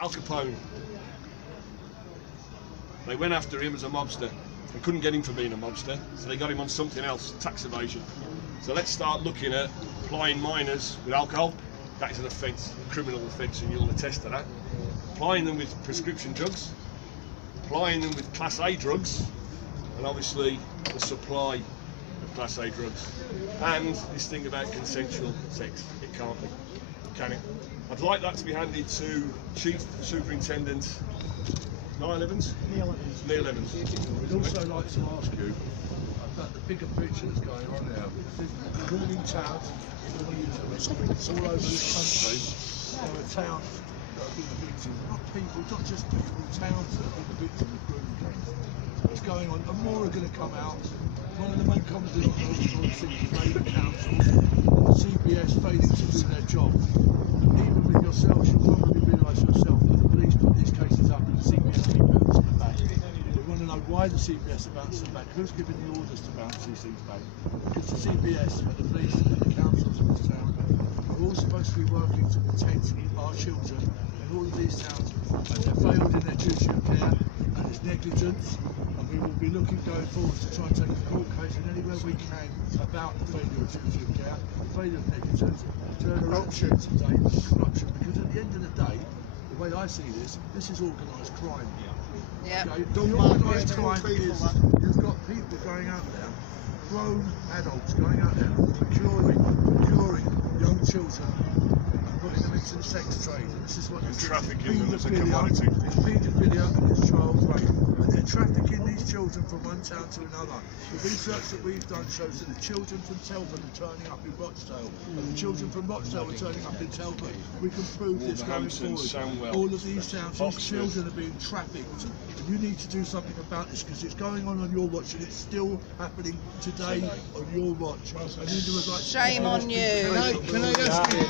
Al Capone. They went after him as a mobster. They couldn't get him for being a mobster, so they got him on something else, tax evasion. So let's start looking at applying minors with alcohol. That is an offence, a criminal offence, and you'll attest to that. Applying them with prescription drugs, applying them with Class A drugs, and obviously the supply of Class A drugs. And this thing about consensual sex, it can't be, can it? I'd like that to be handed to Chief Superintendent Neil Evans. We'd also like to ask you about the bigger picture that's going on now. The grooming towns, it's all over this country. There are towns that have been the victims, not people, not just people, towns that have been the victims of grooming cases. What's going on, and more are going to come out. One of the main comments on the city Labour councils, the CBS failing to do their job. Even with yourselves, you'll probably realise yourself that the police put these cases up and the CBS keep bouncing them back. We want to know why the CBS are bouncing them back. Who's giving the orders to bounce these things back? Because the CBS and the police and the councils in this town are all supposed to be working to protect our children in all of these towns, and they've failed in their duty of care, and it's negligence. And we will be looking going forward to try and take a court case in anywhere we can about the failure of duty of care, the failure of negligence, corruption today, corruption. Because at the end of the day, the way I see this is organised crime. Yeah. Okay? The organised crime is you've got people going out there, grown adults going out there, procuring young children and putting them into the sex trade. And this is what it's trafficking them as a commodity. It's paedophilia and it's child rape. And they're trafficking these children from one town to another. The research that we've done shows that the children from Telford are turning up in Rochdale, and the children from Rochdale are turning up in Telford. We can prove this going forward. All of these towns, these children are being trafficked. And you need to do something about this because it's going on your watch and it's still happening today on your watch. And Linda would like Shame on you. Can I ask you?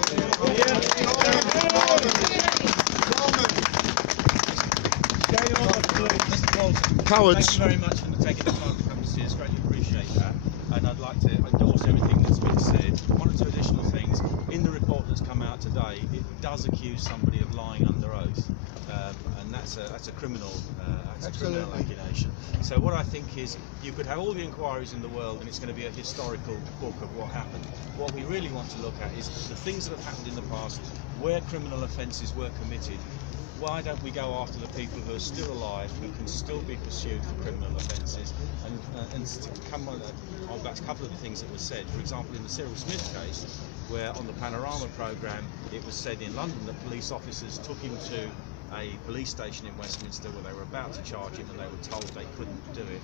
Cowards. Thank you very much for taking the time to come and see us. Greatly appreciate that. And I'd like to endorse everything that's been said. One or two additional things. In the report that's come out today, it does accuse somebody of lying under oath, and that's a criminal accusation. So what I think is, you could have all the inquiries in the world, and it's going to be a historical book of what happened. What we really want to look at is the things that have happened in the past, where criminal offences were committed. Why don't we go after the people who are still alive, who can still be pursued for criminal offences, and to come on back to a couple of the things that were said. For example, in the Cyril Smith case, where on the Panorama programme it was said in London that police officers took him to a police station in Westminster where they were about to charge him and they were told they couldn't do it.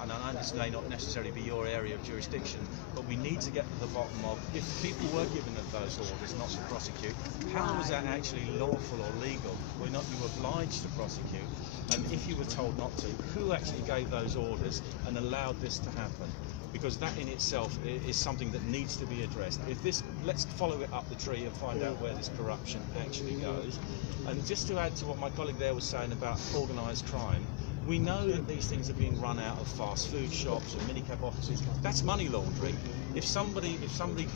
And I know this may not necessarily be your area of jurisdiction, but we need to get to the bottom of, if people were given those orders not to prosecute, how was that actually lawful or legal? Were not you obliged to prosecute? And if you were told not to, who actually gave those orders and allowed this to happen? Because that in itself is something that needs to be addressed. Let's follow it up the tree and find out where this corruption actually goes. And just to add to what my colleague there was saying about organised crime, we know that these things are being run out of fast food shops or minicab offices. That's money laundering. If somebody can be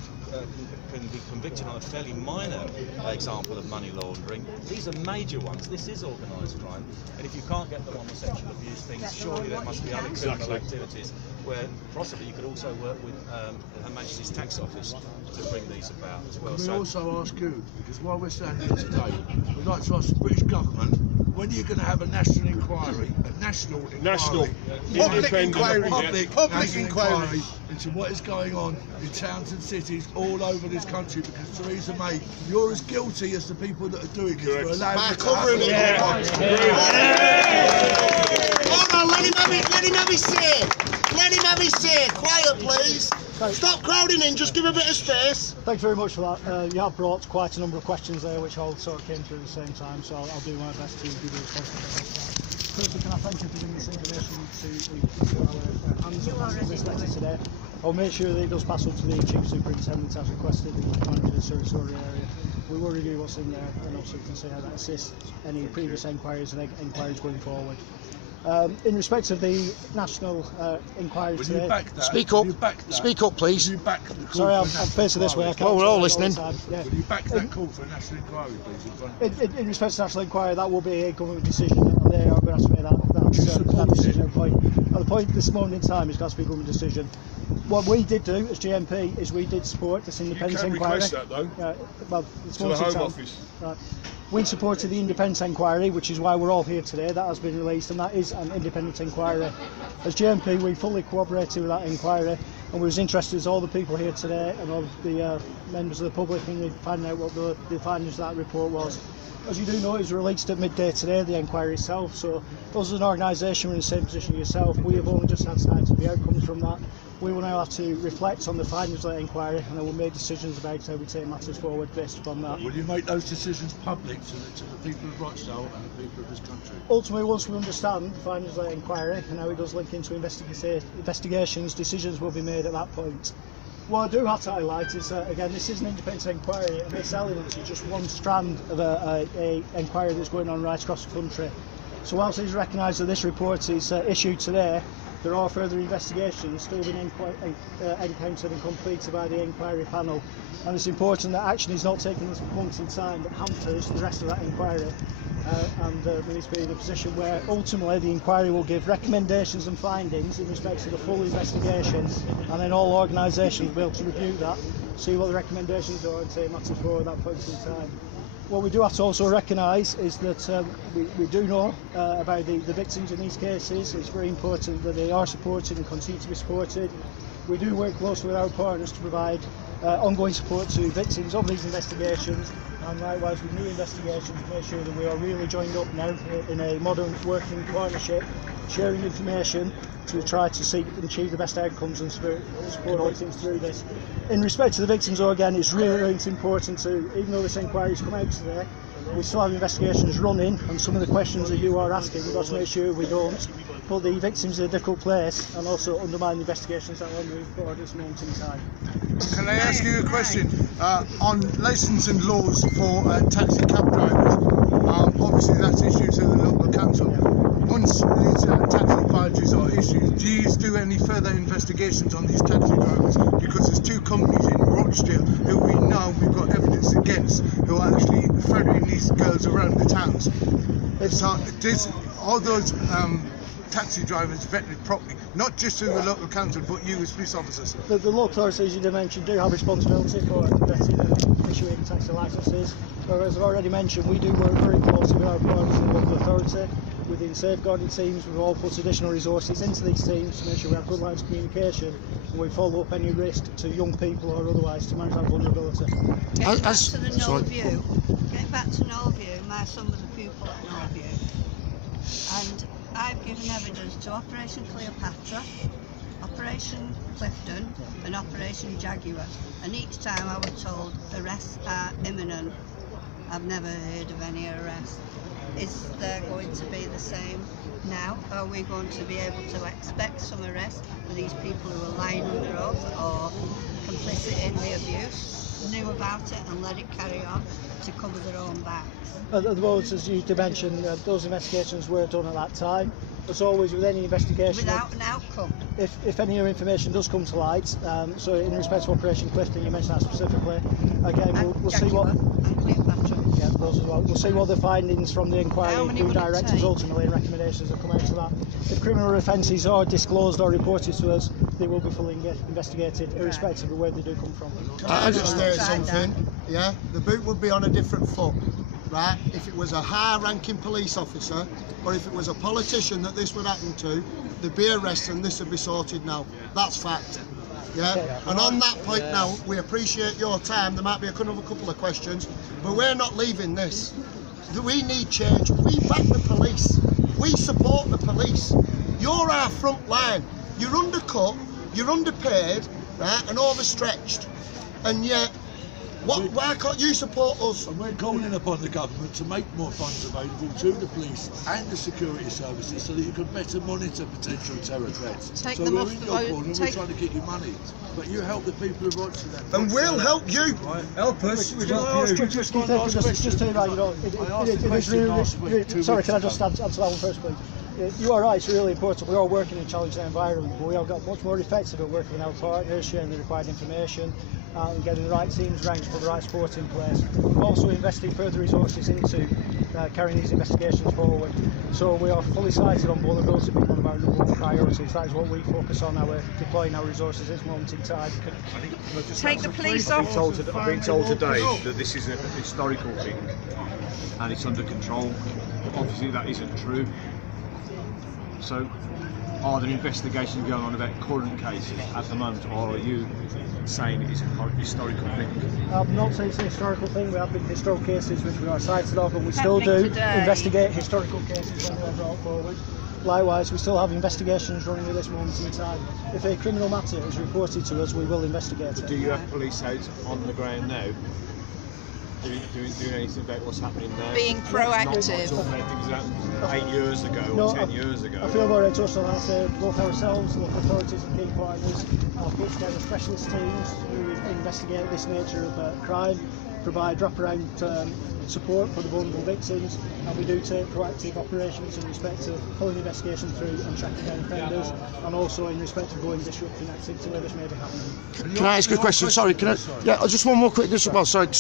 convicted on a fairly minor example of money laundering, these are major ones. This is organised crime. And if you can't get them on the sexual abuse things, surely there must be other criminal activities where possibly you could also work with Her Majesty's Tax Office to bring these about as well. Can we also ask you, because while we're standing here today, we'd like to ask the British government, when are you going to have a national inquiry? A national inquiry. Public inquiry. Public inquiry into what is going on in towns and cities all over this country, because Theresa May, you're as guilty as the people that are doing this for allowing it to happen. Hold on, let him have his say. Let him have his say. Quiet, please. Stop crowding in, just give a bit of space. Thank you very much for that. You have brought quite a number of questions there which all sort of came through at the same time, so I'll do my best to give you a response to that. Firstly, can I thank you for giving this information to our hands on this letter today. I'll make sure that it does pass up to the Chief Superintendent as requested in the Surrey area. We will review what's in there and also we can see how that assists any previous enquiries and enquiries going forward. In respect of the national inquiry Will today... you back that? Speak Will up. you back that? Speak up, please. Will you back the call Sorry, for I'm a national facing this way. I inquiry? can't Well, we're all all the listening. time. Yeah. Will you back that call for a national inquiry, please? In front of you? In respect to national inquiry, that will be a government decision, and they are going to have to make that decision at a point. At the point this moment in time, it's got to be a government decision. What we did do as GMP is we did support this independent You can inquiry. request that though. Well, this To the moment in Home time. Office. Right. We supported the independent inquiry, which is why we're all here today. That has been released, and that is an independent inquiry. As GMP, we fully cooperated with that inquiry, and we was interested as all the people here today and all the members of the public in finding out what the findings of that report was. As you do know, it was released at midday today, the inquiry itself, so us as an organisation, we're in the same position as yourself. We have only just had sight of the outcomes from that. We will now have to reflect on the findings of that inquiry, and then we'll make decisions about how we take matters forward based upon that. Will you make those decisions public to the people of Rochdale and the people of this country? Ultimately, once we understand the findings of that inquiry and how it does link into investigations, decisions will be made at that point. What I do have to highlight is that, again, this is an independent inquiry, and this element is just one strand of a inquiry that's going on right across the country. So whilst it is recognised that this report is issued today, there are further investigations still being encountered and completed by the inquiry panel, and it's important that action is not taken at this point in time that hampers the rest of that inquiry, and we need to be in a position where ultimately the inquiry will give recommendations and findings in respect to the full investigation, and then all organisations will be able to review that, see what the recommendations are and take matters forward at that point in time. What we do have to also recognise is that we do know about the victims in these cases. It's very important that they are supported and continue to be supported. We do work closely with our partners to provide ongoing support to victims of these investigations, and likewise with new investigations to make sure that we are really joined up now in a modern working partnership, sharing information to try to seek and achieve the best outcomes and support victims through this. In respect to the victims, though, again, it's really important to, even though this inquiry has come out today, we still have investigations running, and some of the questions that you are asking, we've got to make sure we don't put the victims in a difficult place and also undermine the investigations that are moving forward at this moment in time. Can I ask you a question? On licensing laws for taxi cab drivers, obviously that's issued to the local council. Once these taxi badges are issued, do you do any further investigations on these taxi drivers? Because there's two companies in Rochdale who we know we've got evidence against who are actually ferrying these girls around the towns. So, all those taxi drivers vetted properly, not just through the local council, but you as police officers? The local authorities, you mentioned, do have responsibility for vetting and issuing taxi licences. But as I've already mentioned, we do work very closely with our partners in the local authority. Within safeguarding teams, we've all put additional resources into these teams to make sure we have good lines of communication and we follow up any risk to young people or otherwise to manage that vulnerability. Getting back to the Knollview, my son was a pupil at Knollview, and I've given evidence to Operation Cleopatra, Operation Clifton and Operation Jaguar, and each time I was told arrests are imminent. I've never heard of any arrests. Is there going to be the same now? Are we going to be able to expect some arrests for these people who are lying under oath or complicit in the abuse, knew about it and let it carry on to cover their own backs? At the moment, as you mentioned, those investigations were done at that time. As always with any investigation, without an outcome. If any new information does come to light, so in respect to Operation Clifton, you mentioned that specifically, again, we'll see what... And Cleopatra. Yeah, those as well. We'll see what the findings from the inquiry do direct us ultimately and recommendations that come out of that. If criminal offences are disclosed or reported to us, they will be fully investigated, irrespective of where they do come from. I just say something, yeah? The boot would be on a different foot, right? If it was a high-ranking police officer, or if it was a politician that this would happen to, they'd be arrested and this would be sorted now. That's fact. Yeah, and on that point now, we appreciate your time. There might be another couple of questions, but we're not leaving this. We need change. We back the police. We support the police. You're our front line. You're undercut, you're underpaid, right, and overstretched. And yet, why can't you support us? And we're calling upon the government to make more funds available to the police and the security services so that you can better monitor potential terror threats. Take so them we're off in the your road, corner and we're trying to get you money. But you help the people of Rochdale. And we'll help you. Right. Help us. Just to you know, sorry, can I just answer that one first, please? You are right, it's really important. We are working in a challenging environment, but we have got much more effective at working with our partners, sharing the required information, and getting the right teams ranked for the right support in place. We're also investing further resources into carrying these investigations forward. So we are fully sighted on vulnerability being one of our number one priorities. That is what we focus on, deploying our resources at this moment in time. Take the police off. I've been told today that this is a historical thing and it's under control. Obviously that isn't true. So are there investigations going on about current cases at the moment, or are you saying it is a historical thing? I'm not saying it's a historical thing. We have been historical cases which we are cited of, and we still do investigate historical cases when they are brought forward. Likewise, we still have investigations running at this moment in time. If a criminal matter is reported to us, we will investigate it. Do you have police out on the ground now doing anything about what's happening now? Being proactive. Not talking about things that happened 8 years ago or 10 years ago. I feel more touched on that. Both ourselves, local authorities and key partners have put together specialist teams who investigate this nature of crime, provide wraparound support for the vulnerable victims, and we do take proactive operations in respect of pulling the investigation through and tracking down offenders, and also in respect of going disrupting activity where this may be happening. Can I ask a question? Sorry, can I? Yeah, just one more quick. Just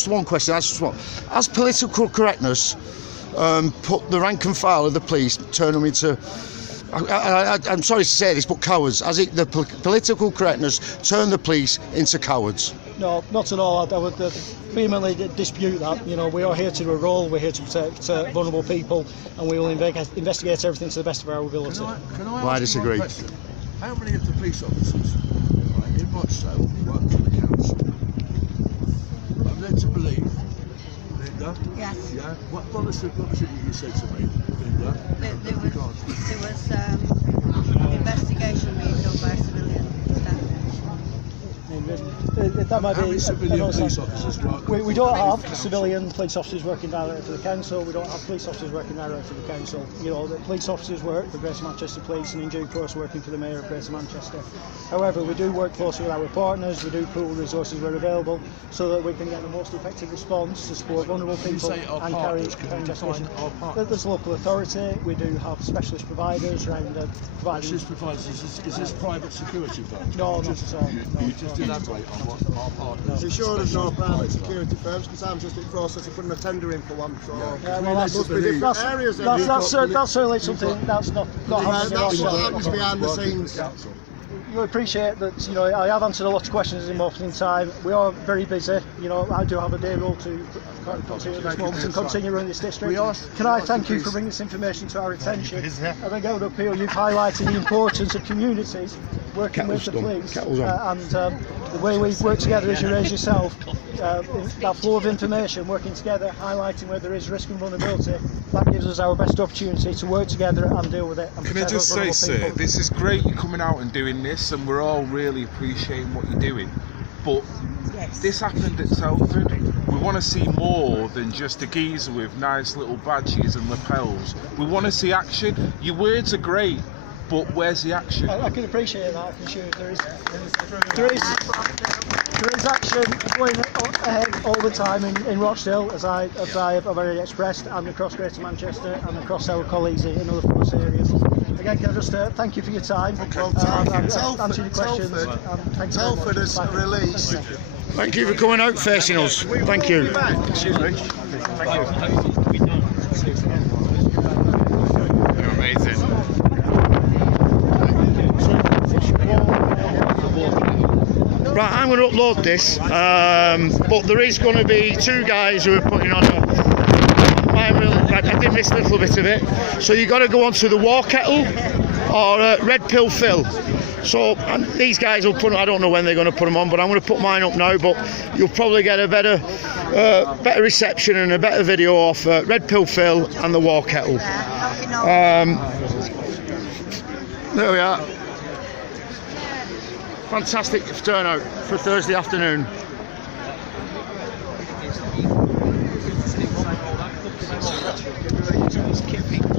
one question. Has political correctness put the rank and file of the police, turn them into? I'm sorry to say this, but cowards. Has the political correctness turned the police into cowards? No, not at all. I would vehemently dispute that. You know, we are here to do a role. We're here to protect vulnerable people, and we will investigate everything to the best of our ability. Can I Well, I ask disagree. one question? How many of the police officers in Rochdale work for the council? I'm led to believe, Linda. Yes. Yeah. What was it you said to me, Linda? There was investigation being done by civilian staff. That might How be many civilian police officers work? we don't have civilian police officers working directly for the council. We don't have police officers working directly for the council. You know, the police officers work for Greater Manchester Police, and in due course working for the Mayor of Greater Manchester. However, we do work closely with our partners. We do pool resources where available, so that we can get the most effective response to support vulnerable people and carry investigation. There's local authority. We do have specialist providers around providing. Specialist providers. Is this private security firms? No, not at all. You just elaborate on what our partners. You sure there's no private security firms? Because I'm just in the process of putting a tender in for one. So Well, that's certainly something that's not happening. That's what happens behind the scenes. You appreciate that, you know, I have answered a lot of questions in most in time. We are very busy. You know, I do have a day role to continue at this moment and continue running this district. Can I thank you for bringing this information to our attention? I think I would appeal, you've highlighted the importance of communities working with the police, and the way we work together, as you raise yourself, that flow of information, working together, highlighting where there is risk and vulnerability, that gives us our best opportunity to work together and deal with it. And can I just say, sir, this is great you coming out and doing this, and we're all really appreciating what you're doing, but this happened at Telford. We want to see more than just a geezer with nice little badges and lapels. We want to see action. Your words are great, but where's the action? I can appreciate that. I can assure you there is action going ahead all the time in Rochdale, as I have already expressed, and across Greater Manchester and across our colleagues in other force areas. Again, can I just thank you for your time, answer your questions. Telford has released. Thank you for coming out facing us. Thank you. Excuse me. Thank you. You're amazing. Right, I'm going to upload this, but there is going to be two guys who are putting on I did miss a little bit of it. So you've got to go onto the War Kettle or Red Pill Phil. So these guys will put, I don't know when they're going to put them on, but I'm going to put mine up now, but you'll probably get a better reception and a better video off Red Pill Phil and the War Kettle. There we are. Fantastic turnout for Thursday afternoon.